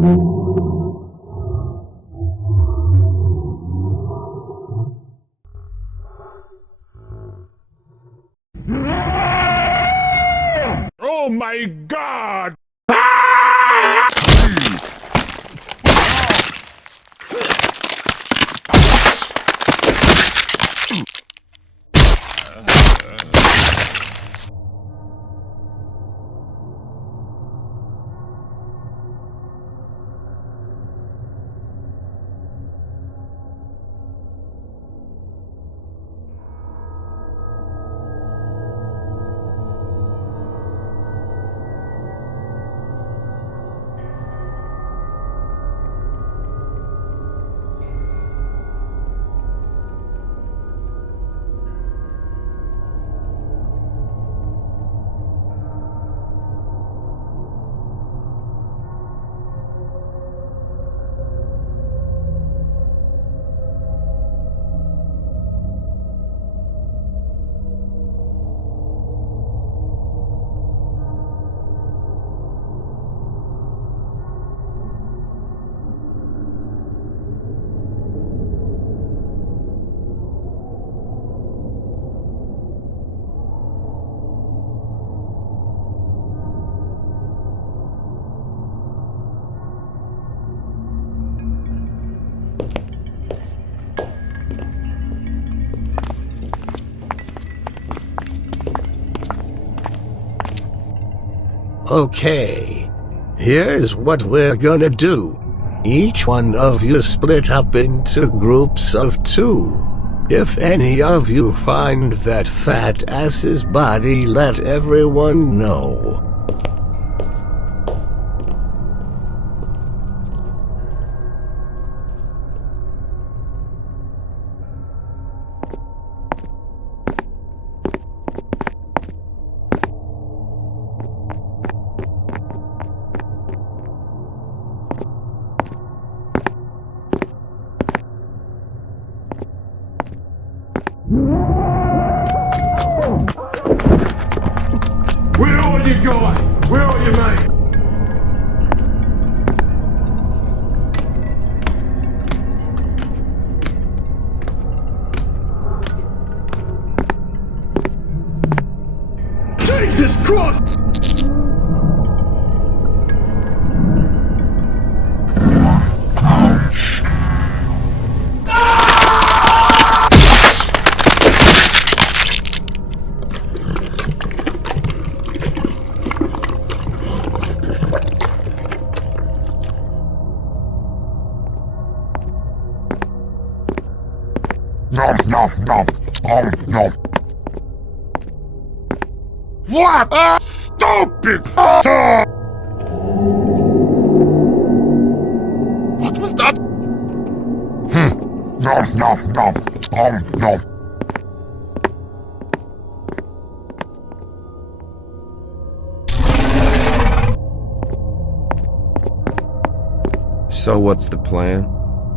Oh my God! Okay, here's what we're gonna do. Each one of you split up into groups of 2. If any of you find that fat ass's body, let everyone know. Where are you going? Where are you, mate? Jesus Christ! Nom nom nom nom nom. What a stupid photo! What was that? Nom nom nom nom nom. So what's the plan?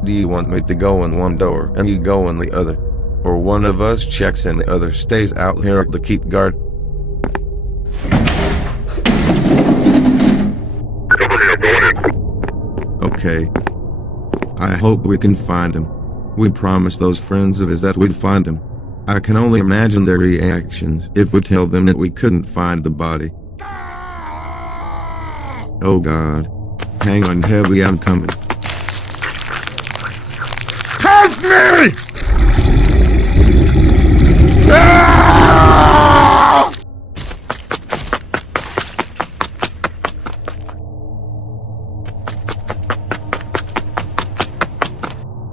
Do you want me to go in one door and you go in the other? Or one of us checks and the other stays out here to keep guard? Okay. I hope we can find him. We promised those friends of his that we'd find him. I can only imagine their reactions if we tell them that we couldn't find the body. Oh God. Hang on heavy, I'm coming. Help me!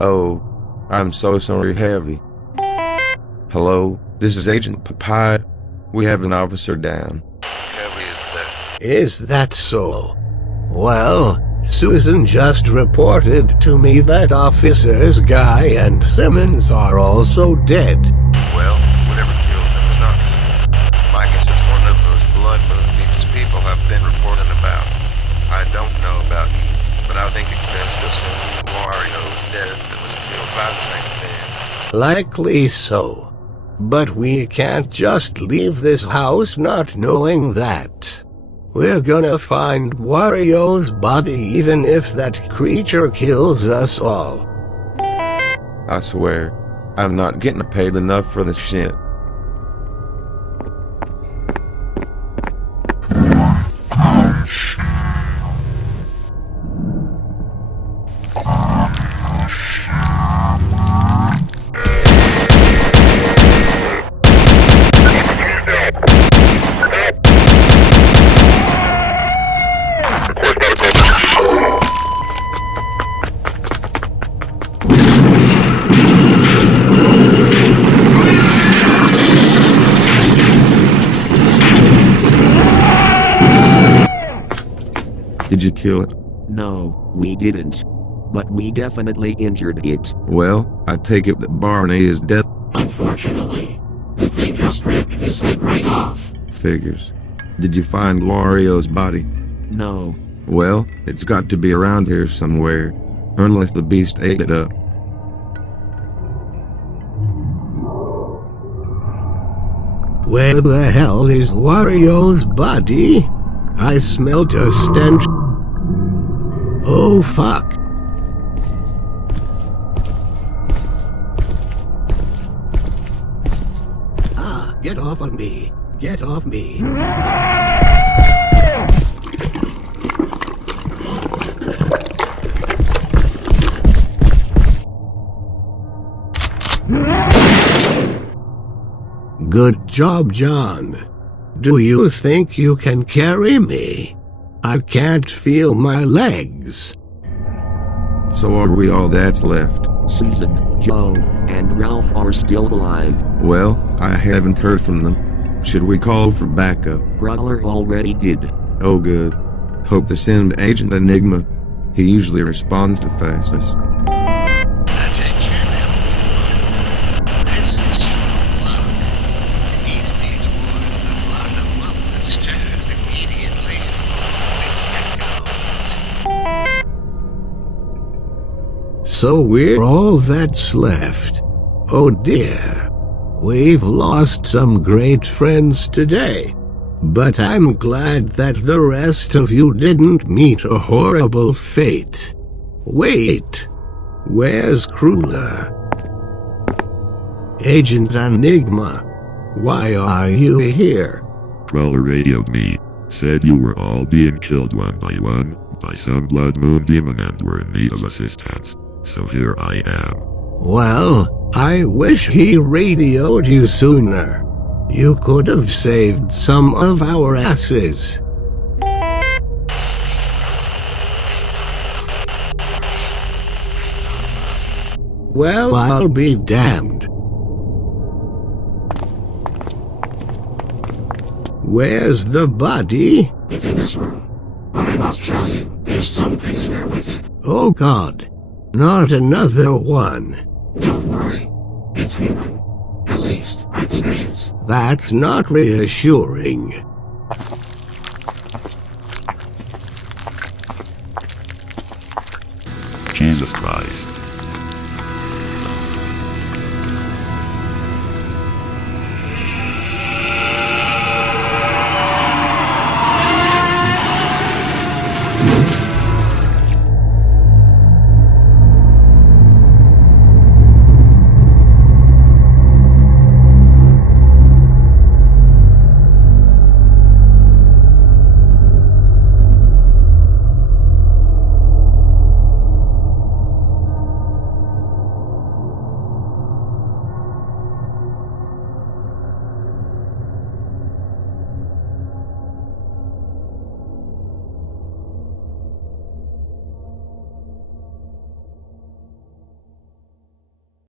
Oh, I'm so sorry, Heavy. Hello, this is Agent Papaya. We have an officer down. Heavy is dead. Is that so? Well, Susan just reported to me that officers Guy and Simmons are also dead. Well, whatever killed them is not human. I guess it's one of those blood movies people have been reporting about. I don't know about you, but I think it's best to assume that Wario is dead and was killed by the same thing. Likely so. But we can't just leave this house not knowing that. We're gonna find Wario's body even if that creature kills us all. I swear, I'm not getting paid enough for this shit. Did you kill it? No, we didn't. But we definitely injured it. Well, I take it that Barney is dead. Unfortunately, the thing just ripped his head right off. Figures. Did you find Wario's body? No. Well, it's got to be around here somewhere. Unless the beast ate it up. Where the hell is Wario's body? I smelled a stench. Oh fuck. Ah, get off of me. Get off me. Good job, John. Do you think you can carry me? I can't feel my legs. So are we all that's left? Susan, Joe, and Ralph are still alive. Well, I haven't heard from them. Should we call for backup? Brawler already did. Oh good. Hope they send Agent Enigma. He usually responds the fastest. Attention everyone. This is Trollge. Meet me towards the bottom of the stairs immediately for a quick hangout. So we're all that's left. Oh dear. We've lost some great friends today. But I'm glad that the rest of you didn't meet a horrible fate. Wait. Where's Cruller? Agent Enigma. Why are you here? Trollge radioed me. Said you were all being killed one by some blood moon demon and were in need of assistance. So here I am. Well, I wish he radioed you sooner. You could have saved some of our asses. Well, I'll be damned. Where's the body? It's in this room. But I must tell you, there's something in there with it. Oh God, not another one. Don't worry. It's human. At least, I think it is. That's not reassuring. Jesus Christ.